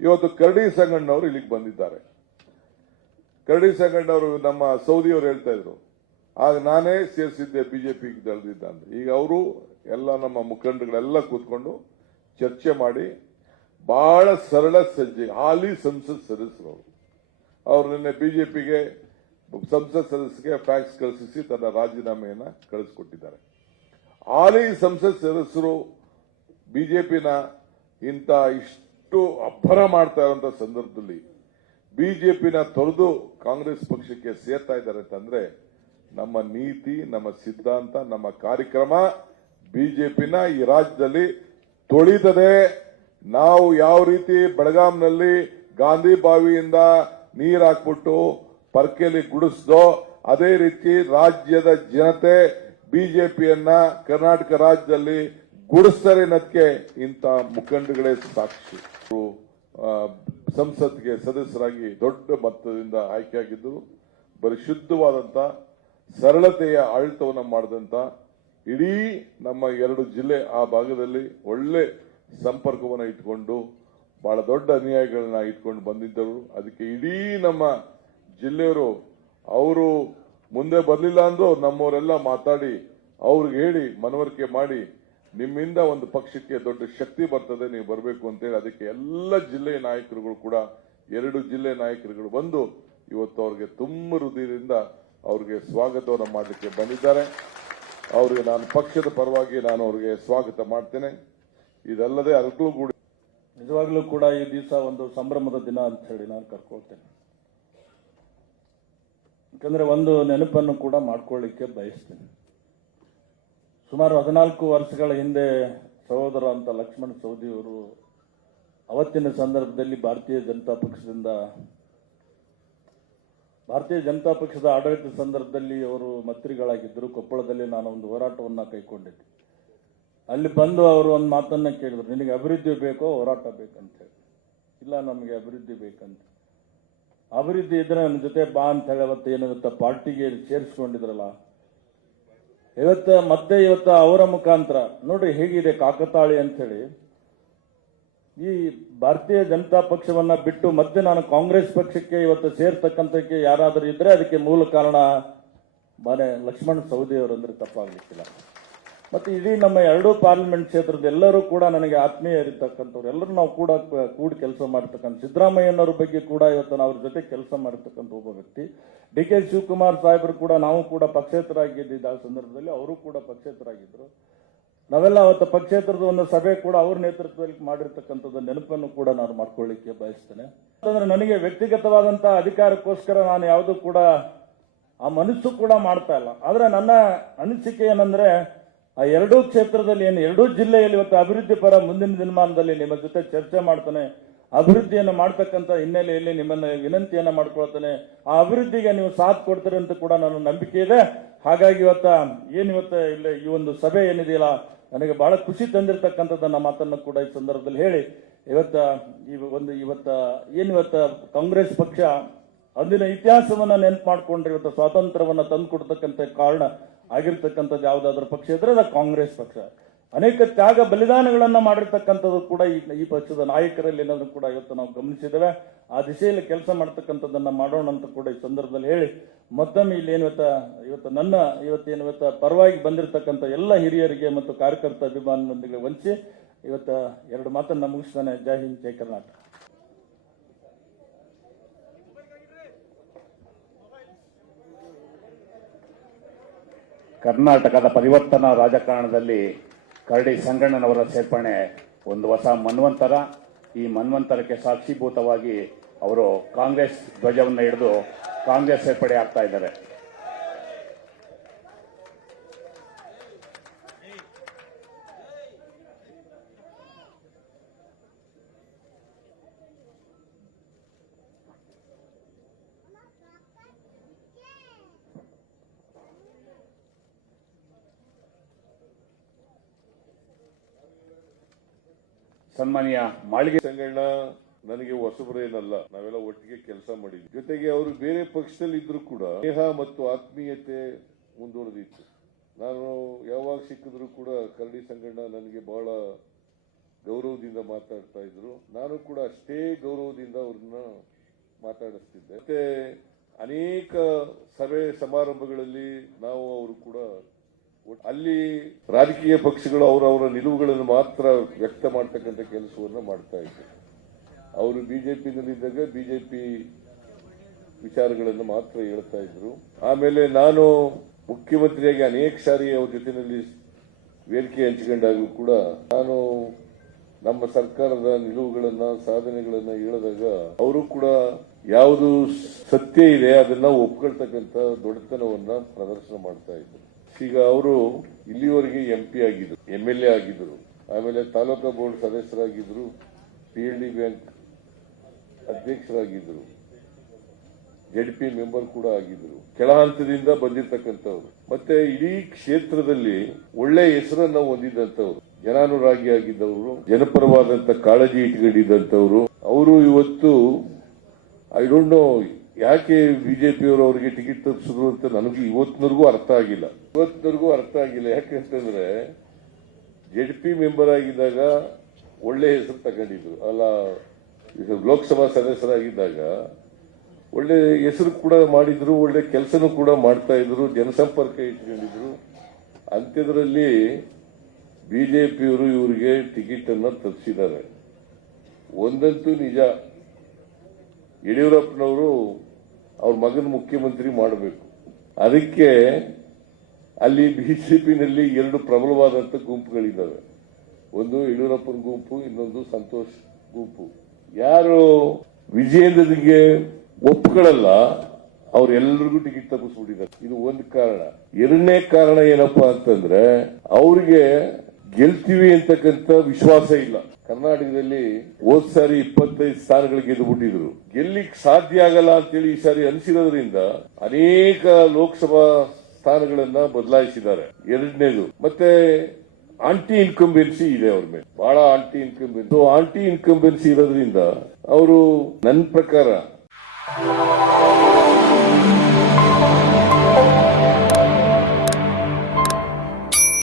ಇವತ್ತು ಕರಡಿ ಸಂಗಣ್ಣವರು ಇಲ್ಲಿಗೆ ಬಂದಿದ್ದಾರೆ. ಕರಡಿ ಸಂಗಣ್ಣವರು ನಮ್ಮ ಸೌದಿಯವರು ಹೇಳ್ತಾ ಇದ್ರು. ಆಗ ನಾನೇ ಸೇರಿಸಿದ್ದೆ ಬಿಜೆಪಿಗೆ ದಳದಿದ್ದ ಅಂತ ಈಗ ಅವರು ಎಲ್ಲ ನಮ್ಮ ಮುಖಂಡಗಳೆಲ್ಲ ಕೂತ್ಕೊಂಡು ಚರ್ಚೆ ಮಾಡಿ ಬಹಳ ಸರಳ ಸಜ್ಜೆ, ಹಾಲಿ ಸಂಸತ್ ಸದಸ್ಯರು ಅವರು. ನಿನ್ನೆ ಬಿಜೆಪಿಗೆ, ಸಂಸತ್ ಸದಸ್ಯರಿಗೆ ಫ್ಯಾಕ್ಸ್ ಕಳಿಸಿ ತನ್ನ ರಾಜೀನಾಮೆಯನ್ನ ಕಳಿಸ್ಕೊಟ್ಟಿದ್ದಾರೆ. ಹಾಲಿ ಸಂಸತ್ ಸದಸ್ಯರು ಬಿಜೆಪಿನ ಇಂಥ ಇಷ್ಟು ಅಬ್ಬರ ಮಾಡ್ತಾ ಇರುವಂತ ಸಂದರ್ಭದಲ್ಲಿ ಬಿಜೆಪಿನ ತೊರೆದು ಕಾಂಗ್ರೆಸ್ ಪಕ್ಷಕ್ಕೆ ಸೇರ್ತಾ ಇದ್ದಾರೆ ಅಂತಂದ್ರೆ ನಮ್ಮ ನೀತಿ, ನಮ್ಮ ಸಿದ್ಧಾಂತ, ನಮ್ಮ ಕಾರ್ಯಕ್ರಮ ಬಿಜೆಪಿನ ಈ ರಾಜ್ಯದಲ್ಲಿ ತೊಳಿತದೆ. ನಾವು ಯಾವ ರೀತಿ ಬೆಳಗಾಂನಲ್ಲಿ ಗಾಂಧಿ ಬಾವಿಯಿಂದ ನೀರ್ ಹಾಕ್ಬಿಟ್ಟು ಪರ್ಕೆಯಲ್ಲಿ ಗುಡಿಸ್ದೋ, ಅದೇ ರೀತಿ ರಾಜ್ಯದ ಜನತೆ ಬಿಜೆಪಿಯನ್ನ ಕರ್ನಾಟಕ ರಾಜ್ಯದಲ್ಲಿ ಗುಡಿಸ್ತಾರೆ ಅನ್ನೋದಕ್ಕೆ ಇಂಥ ಮುಖಂಡಗಳೇ ಸಾಕ್ಷಿ. ಸಂಸತ್ಗೆ ಸದಸ್ಯರಾಗಿ ದೊಡ್ಡ ಮತದಿಂದ ಆಯ್ಕೆಯಾಗಿದ್ದರು ಪರಿಶುದ್ಧವಾದಂತ ಸರಳತೆಯ ಆಡಳಿತವನ್ನು ಮಾಡಿದಂತ ಇಡೀ ನಮ್ಮ ಎರಡು ಜಿಲ್ಲೆ ಆ ಭಾಗದಲ್ಲಿ ಒಳ್ಳೆ ಸಂಪರ್ಕವನ್ನು ಇಟ್ಕೊಂಡು, ಬಹಳ ದೊಡ್ಡ ಅನ್ಯಾಯಗಳನ್ನ ಇಟ್ಕೊಂಡು ಬಂದಿದ್ದರು. ಅದಕ್ಕೆ ಇಡೀ ನಮ್ಮ ಜಿಲ್ಲೆಯವರು, ಅವರು ಮುಂದೆ ಬರಲಿಲ್ಲ ಅಂದ್ರೂ ನಮ್ಮವರೆಲ್ಲ ಮಾತಾಡಿ, ಅವ್ರಿಗೆ ಹೇಳಿ ಮನವರಿಕೆ ಮಾಡಿ ನಿಮ್ಮಿಂದ ಒಂದು ಪಕ್ಷಕ್ಕೆ ದೊಡ್ಡ ಶಕ್ತಿ ಬರ್ತದೆ, ನೀವು ಬರಬೇಕು ಅಂತೇಳಿ ಅದಕ್ಕೆ ಎಲ್ಲ ಜಿಲ್ಲೆಯ ನಾಯಕರುಗಳು ಕೂಡ, ಎರಡು ಜಿಲ್ಲೆ ನಾಯಕರುಗಳು ಬಂದು ಇವತ್ತು ಅವ್ರಿಗೆ ತುಂಬ ಹೃದಯದಿಂದ ಅವ್ರಿಗೆ ಸ್ವಾಗತವನ್ನು ಮಾಡಲಿಕ್ಕೆ ಬಂದಿದ್ದಾರೆ. ಅವರಿಗೆ ನಾನು ಪಕ್ಷದ ಪರವಾಗಿ ನಾನು ಅವ್ರಿಗೆ ಸ್ವಾಗತ ಮಾಡ್ತೇನೆ. ಇದಲ್ಲದೆ ಕೂಡ ನಿಜವಾಗ್ಲೂ ಕೂಡ ಈ ದಿವಸ ಒಂದು ಸಂಭ್ರಮದ ದಿನ ಅಂತ ಹೇಳಿ ನಾನು ಕರ್ಕೊಳ್ತೇನೆ. ಯಾಕಂದ್ರೆ ಒಂದು ನೆನಪನ್ನು ಕೂಡ ಮಾಡ್ಕೊಳ್ಳಿಕ್ಕೆ ಬಯಸ್ತೇನೆ. ಸುಮಾರು ಹದಿನಾಲ್ಕು ವರ್ಷಗಳ ಹಿಂದೆ ಸಹೋದರ ಅಂತ ಲಕ್ಷ್ಮಣ ಸೌದಿಯವರು ಅವತ್ತಿನ ಸಂದರ್ಭದಲ್ಲಿ ಭಾರತೀಯ ಜನತಾ ಪಕ್ಷದಿಂದ, ಭಾರತೀಯ ಜನತಾ ಪಕ್ಷದ ಆಡಳಿತ ಸಂದರ್ಭದಲ್ಲಿ ಅವರು ಮಂತ್ರಿಗಳಾಗಿದ್ದರು. ಕೊಪ್ಪಳದಲ್ಲಿ ನಾನು ಒಂದು ಹೋರಾಟವನ್ನು ಕೈಕೊಂಡಿದ್ದೆ ಅಲ್ಲಿ ಬಂದು ಅವರು ಒಂದು ಮಾತನ್ನು ಕೇಳಿದ್ರು. ನಿನಗೆ ಅಭಿವೃದ್ಧಿ ಬೇಕೋ ಹೋರಾಟ ಬೇಕಂತ ಹೇಳಿ. ಇಲ್ಲ, ನಮಗೆ ಅಭಿವೃದ್ಧಿ ಬೇಕಂತ. ಅಭಿವೃದ್ಧಿ ಇದ್ರೆ ನನ್ನ ಜೊತೆ ಬಾ ಅಂತ ಹೇಳಿ ಅವತ್ತು ಏನಾಗುತ್ತೆ ಪಾರ್ಟಿಗೆ ಸೇರಿಸ್ಕೊಂಡಿದ್ರಲ್ಲ ಇವತ್ತ ಮತ್ತೆ ಇವತ್ತು ಅವರ ಮುಖಾಂತರ, ನೋಡ್ರಿ ಹೇಗಿದೆ ಕಾಕತಾಳಿ ಅಂತ ಹೇಳಿ ಈ ಭಾರತೀಯ ಜನತಾ ಪಕ್ಷವನ್ನ ಬಿಟ್ಟು ಮತ್ತೆ ನಾನು ಕಾಂಗ್ರೆಸ್ ಪಕ್ಷಕ್ಕೆ ಇವತ್ತು ಸೇರ್ತಕ್ಕಂಥಕ್ಕೆ ಯಾರಾದರೂ ಇದ್ರೆ ಅದಕ್ಕೆ ಮೂಲ ಕಾರಣ ಮನೆ ಲಕ್ಷ್ಮಣ್ ಸೌದಿ ಅವರು ಅಂದ್ರೆ ತಪ್ಪಾಗ್ಲಿಕ್ಕಿಲ್ಲ. ಮತ್ತೆ ಇಡೀ ನಮ್ಮ ಎರಡೂ ಪಾರ್ಲಿಮೆಂಟ್ ಕ್ಷೇತ್ರದ ಎಲ್ಲರೂ ಕೂಡ ನನಗೆ ಆತ್ಮೀಯ ಇರತಕ್ಕಂಥವ್ರು ಎಲ್ಲರೂ ನಾವು ಕೂಡ ಕೂಡಿ ಕೆಲಸ ಮಾಡ್ತಕ್ಕಂಥ ಸಿದ್ದರಾಮಯ್ಯನವ್ರ ಬಗ್ಗೆ ಕೂಡ ಇವತ್ತು ನಾವು ಅವ್ರ ಜೊತೆ ಕೆಲಸ ಮಾಡಿರ್ತಕ್ಕಂಥ ಒಬ್ಬ ವ್ಯಕ್ತಿ. ಡಿ ಕೆ ಶಿವಕುಮಾರ್ ಸಾಹೇಬರು ಕೂಡ ನಾವು ಕೂಡ ಪಕ್ಷೇತರಾಗಿದ್ದ ಆ ಸಂದರ್ಭದಲ್ಲಿ ಅವರು ಕೂಡ ಪಕ್ಷೇತರಾಗಿದ್ದರು ನಾವೆಲ್ಲ ಅವತ್ತು ಪಕ್ಷೇತರದ ಒಂದು ಸಭೆ ಕೂಡ ಅವ್ರ ನೇತೃತ್ವದಲ್ಲಿ ಮಾಡಿರ್ತಕ್ಕಂಥದ್ದು ನೆನಪನ್ನು ಕೂಡ ನಾನು ಮಾಡ್ಕೊಳ್ಳಿಕ್ಕೆ ಬಯಸ್ತೇನೆ. ಯಾಕಂದ್ರೆ ನನಗೆ ವ್ಯಕ್ತಿಗತವಾದಂಥ ಅಧಿಕಾರಕ್ಕೋಸ್ಕರ ನಾನು ಯಾವುದು ಕೂಡ ಆ ಮನಸ್ಸು ಕೂಡ ಮಾಡ್ತಾ ಇಲ್ಲ. ಆದರೆ ನನ್ನ ಅನಿಸಿಕೆ ಏನಂದ್ರೆ ಆ ಎರಡೂ ಕ್ಷೇತ್ರದಲ್ಲಿ ಏನು, ಎರಡೂ ಜಿಲ್ಲೆಯಲ್ಲಿ ಇವತ್ತು ಅಭಿವೃದ್ಧಿ ಪರ ಮುಂದಿನ ದಿನಮಾನದಲ್ಲಿ ನಿಮ್ಮ ಜೊತೆ ಚರ್ಚೆ ಮಾಡ್ತಾನೆ. ಅಭಿವೃದ್ಧಿಯನ್ನು ಮಾಡ್ತಕ್ಕಂಥ ಹಿನ್ನೆಲೆಯಲ್ಲಿ ನಿಮ್ಮನ್ನ ವಿನಂತಿಯನ್ನ ಮಾಡ್ಕೊಳ್ತಾನೆ. ಆ ಅಭಿವೃದ್ಧಿಗೆ ನೀವು ಸಾಥ್ ಕೊಡ್ತೀರಿ ಅಂತ ಕೂಡ ನನ್ನ ನಂಬಿಕೆ ಇದೆ. ಹಾಗಾಗಿ ಇವತ್ತ ಏನು ಇವತ್ತು ಇಲ್ಲಿ ಈ ಒಂದು ಸಭೆ ಏನಿದೆಯಲ್ಲ, ನನಗೆ ಬಹಳ ಖುಷಿ ತಂದಿರತಕ್ಕಂಥದ್ದನ್ನ ಮಾತನ್ನು ಕೂಡ ಈ ಸಂದರ್ಭದಲ್ಲಿ ಹೇಳಿ. ಇವತ್ತ ಈ ಒಂದು ಇವತ್ತ ಏನು ಇವತ್ತ ಕಾಂಗ್ರೆಸ್ ಪಕ್ಷ ಅಂದಿನ ಇತಿಹಾಸವನ್ನ ನೆನಪು ಮಾಡ್ಕೊಂಡ್ರೆ ಇವತ್ತು ಸ್ವಾತಂತ್ರ್ಯವನ್ನ ತಂದು ಕೊಡ್ತಕ್ಕಂಥ ಕಾರಣ ಆಗಿರ್ತಕ್ಕಂಥದ್ದು ಯಾವುದಾದ್ರೂ ಪಕ್ಷ ಇದ್ರೆ ಅದು ಕಾಂಗ್ರೆಸ್ ಪಕ್ಷ. ಅನೇಕ ತ್ಯಾಗ ಬಲಿದಾನಗಳನ್ನ ಮಾಡಿರ್ತಕ್ಕಂಥದ್ದು ಕೂಡ ಈ ಪಕ್ಷದ ನಾಯಕರಲ್ಲಿ ಏನಾದರೂ ಕೂಡ ಇವತ್ತು ನಾವು ಗಮನಿಸಿದ್ದೇವೆ. ಆ ದಿಶೆಯಲ್ಲಿ ಕೆಲಸ ಮಾಡ್ತಕ್ಕಂಥದ್ದನ್ನ ಮಾಡೋಣ ಅಂತ ಕೂಡ ಈ ಸಂದರ್ಭದಲ್ಲಿ ಹೇಳಿ ಮತ್ತೊಮ್ಮೆ ಇಲ್ಲಿ ಏನು ಇವತ್ತ ಇವತ್ತು ನನ್ನ ಇವತ್ತೇನು ಇವತ್ತ ಪರವಾಗಿ ಬಂದಿರತಕ್ಕಂಥ ಎಲ್ಲ ಹಿರಿಯರಿಗೆ ಮತ್ತು ಕಾರ್ಯಕರ್ತ ಅಭಿಮಾನಿಗಳಿಗೆ ವಂಚಿ ಇವತ್ತ ಎರಡು ಮಾತನ್ನ ಮುಗಿಸ್ತಾನೆ. ಜೈ ಹಿಂದ್, ಜೈ ಕರ್ನಾಟಕ. ಕರ್ನಾಟಕದ ಪರಿವರ್ತನಾ ರಾಜಕಾರಣದಲ್ಲಿ ಕರಡಿ ಸಂಗಣ್ಣನವರ ಸೇರ್ಪಣೆ ಒಂದು ಹೊಸ ಮನ್ವಂತರ. ಈ ಮನ್ವಂತರಕ್ಕೆ ಸಾಕ್ಷೀಭೂತವಾಗಿ ಅವರು ಕಾಂಗ್ರೆಸ್ ಧ್ವಜವನ್ನು ಹಿಡಿದು ಕಾಂಗ್ರೆಸ್ ಸೇರ್ಪಡೆ ಆಗ್ತಾ ಇದ್ದಾರೆ. ಸನ್ಮಾನ್ಯ ಮಾಳಿಗೆ ಸಂಗಣ್ಣ ನನಗೆ ಹೊಸಬರೇನಲ್ಲ ನಾವೆಲ್ಲ ಒಟ್ಟಿಗೆ ಕೆಲಸ ಮಾಡಿದ್ವಿ. ಜೊತೆಗೆ ಅವರು ಬೇರೆ ಪಕ್ಷದಲ್ಲಿ ಇದ್ರು ಕೂಡ ಸ್ನೇಹ ಮತ್ತು ಆತ್ಮೀಯತೆ ಮುಂದುವರೆದಿತ್ತು. ನಾನು ಯಾವಾಗ ಸಿಕ್ಕಿದ್ರು ಕೂಡ ಕರಡಿ ಸಂಗಣ್ಣ ನನಗೆ ಬಹಳ ಗೌರವದಿಂದ ಮಾತಾಡ್ತಾ ಇದ್ರು. ನಾನು ಕೂಡ ಅಷ್ಟೇ ಗೌರವದಿಂದ ಅವ್ರನ್ನ ಮಾತಾಡಿಸ್ತಿದ್ದೆ. ಮತ್ತೆ ಅನೇಕ ಸಭೆ ಸಮಾರಂಭಗಳಲ್ಲಿ ನಾವು ಅವರು ಕೂಡ ಅಲ್ಲಿ ರಾಜಕೀಯ ಪಕ್ಷಗಳು ಅವರವರ ನಿಲುವುಗಳನ್ನು ಮಾತ್ರ ವ್ಯಕ್ತ ಮಾಡ್ತಕ್ಕಂಥ ಕೆಲಸವನ್ನು ಮಾಡ್ತಾ ಇದ್ದರು ಅವರು ಬಿಜೆಪಿನಲ್ಲಿದ್ದಾಗ ಬಿಜೆಪಿ ವಿಚಾರಗಳನ್ನು ಮಾತ್ರ ಹೇಳ್ತಾ ಇದ್ರು. ಆಮೇಲೆ ನಾನು ಮುಖ್ಯಮಂತ್ರಿಯಾಗಿ ಅನೇಕ ಸಾರಿ ಅವರ ಜೊತೆಯಲ್ಲಿ ವೇದಿಕೆ ಹಂಚಿಕೊಂಡಾಗೂ ಕೂಡ ನಾನು ನಮ್ಮ ಸರ್ಕಾರದ ನಿಲುವುಗಳನ್ನ, ಸಾಧನೆಗಳನ್ನ ಹೇಳಿದಾಗ ಅವರು ಕೂಡ ಯಾವುದು ಸತ್ಯ ಇದೆ ಅದನ್ನ ಒಪ್ಕೊಳ್ತಕ್ಕಂಥ ದೊಡ್ಡತನವನ್ನ ಪ್ರದರ್ಶನ ಮಾಡ್ತಾ ಇದ್ರು. ಈಗ ಅವರು ಇಲ್ಲಿವರೆಗೆ ಎಂ ಪಿ ಆಗಿದ್ರು ಎಂ ಎಲ್ ಎ ಆಗಿದ್ರು. ಆಮೇಲೆ ತಾಲೂಕಾ ಬೋರ್ಡ್ ಸದಸ್ಯರಾಗಿದ್ರು ಪಿ ಎಲ್ ಡಿ ಬ್ಯಾಂಕ್ ಅಧ್ಯಕ್ಷರಾಗಿದ್ರು ಜೆಡ್ ಪಿ ಮೆಂಬರ್ ಕೂಡ ಆಗಿದ್ರು. ಕೆಳ ಹಂತದಿಂದ ಬಂದಿರತಕ್ಕಂಥವ್ರು. ಮತ್ತೆ ಇಡೀ ಕ್ಷೇತ್ರದಲ್ಲಿ ಒಳ್ಳೆ ಹೆಸರನ್ನ ಹೊಂದಿದಂತವ್ರು ಜನಾನುರಾಗಿ ಆಗಿದ್ದವರು ಜನಪರವಾದಂತ ಕಾಳಜಿ ಇಟ್ಕೊಂಡಿದ್ದಂಥವ್ರು. ಅವರು ಇವತ್ತು ಐ ಡೋಂಟ್ ನೋ ಯಾಕೆ ಬಿಜೆಪಿಯವರು ಅವರಿಗೆ ಟಿಕೆಟ್ ತಪ್ಪಿಸಿದ್ರು ಅಂತ ನನಗೆ ಇವತ್ತಿನವರೆಗೂ ಅರ್ಥ ಆಗಿಲ್ಲ. ಇವತ್ತಿನವರೆಗೂ ಅರ್ಥ ಆಗಿಲ್ಲ. ಯಾಕೆ ಅಂತಂದ್ರೆ ಜೆಡ್ ಪಿ ಮೆಂಬರ್ ಆಗಿದ್ದಾಗ ಒಳ್ಳೆ ಹೆಸರು ತಗೊಂಡಿದ್ರು. ಅಲ್ಲ, ಲೋಕಸಭಾ ಸದಸ್ಯರಾಗಿದ್ದಾಗ ಒಳ್ಳೆ ಹೆಸರು ಕೂಡ ಮಾಡಿದ್ರು, ಒಳ್ಳೆ ಕೆಲಸನೂ ಕೂಡ ಮಾಡ್ತಾ ಇದ್ರು, ಜನಸಂಪರ್ಕ ಇಟ್ಕೊಂಡಿದ್ರು. ಅಂತ್ಯದ್ರಲ್ಲಿ ಬಿಜೆಪಿಯವರು ಇವರಿಗೆ ಟಿಕೆಟ್ ಅನ್ನ ತಪ್ಪಿಸಿದ್ದಾರೆ ಒಂದಂತೂ ನಿಜ. ಯಡಿಯೂರಪ್ಪನವರು ಅವ್ರ ಮಗನ ಮುಖ್ಯಮಂತ್ರಿ ಮಾಡಬೇಕು. ಅದಕ್ಕೆ ಅಲ್ಲಿ ಬಿಜೆಪಿನಲ್ಲಿ ಎರಡು ಪ್ರಬಲವಾದಂತ ಗುಂಪುಗಳಿದ್ದಾವೆ. ಒಂದು ಯಡಿಯೂರಪ್ಪನ ಗುಂಪು, ಇನ್ನೊಂದು ಸಂತೋಷ್ ಗುಂಪು. ಯಾರು ವಿಜಯೇಂದ್ರನಿಗೆ ಒಪ್ಕೊಳ್ಳಲ್ಲ ಅವ್ರೆಲ್ಲರಿಗೂ ಟಿಕೆಟ್ ತಪ್ಪಿಸ್ಬಿಟ್ಟಿದ್ದಾರೆ. ಇದು ಒಂದು ಕಾರಣ. ಎರಡನೇ ಕಾರಣ ಏನಪ್ಪಾ ಅಂತಂದ್ರೆ, ಅವ್ರಿಗೆ ಗೆಲ್ತೀವಿ ಅಂತಕ್ಕಂಥ ವಿಶ್ವಾಸ ಇಲ್ಲ. ಕರ್ನಾಟಕದಲ್ಲಿ ಹೋದ್ ಸಾರಿ ಇಪ್ಪತ್ತೈದು ಸ್ಥಾನಗಳು ಗೆದ್ದುಬಿಟ್ಟಿದ್ರು. ಗೆಲ್ಲಿಕ್ ಸಾಧ್ಯ ಆಗಲ್ಲ ಅಂತೇಳಿ ಈ ಸಾರಿ ಅನಿಸಿರೋದ್ರಿಂದ ಅನೇಕ ಲೋಕಸಭಾ ಸ್ಥಾನಗಳನ್ನ ಬದಲಾಯಿಸಿದ್ದಾರೆ. ಎರಡನೇದು. ಮತ್ತೆ ಆಂಟಿ ಇನ್ಕಂಬೆನ್ಸಿ ಇದೆ ಅವ್ರ ಮೇಲೆ. ಬಹಳ ಆಂಟಿ ಇನ್ಕಂಬೆನ್ಸಿ ಆಂಟಿ ಇನ್ಕಂಬೆನ್ಸಿ ಇರೋದ್ರಿಂದ ಅವರು ನನ್ನ ಪ್ರಕಾರ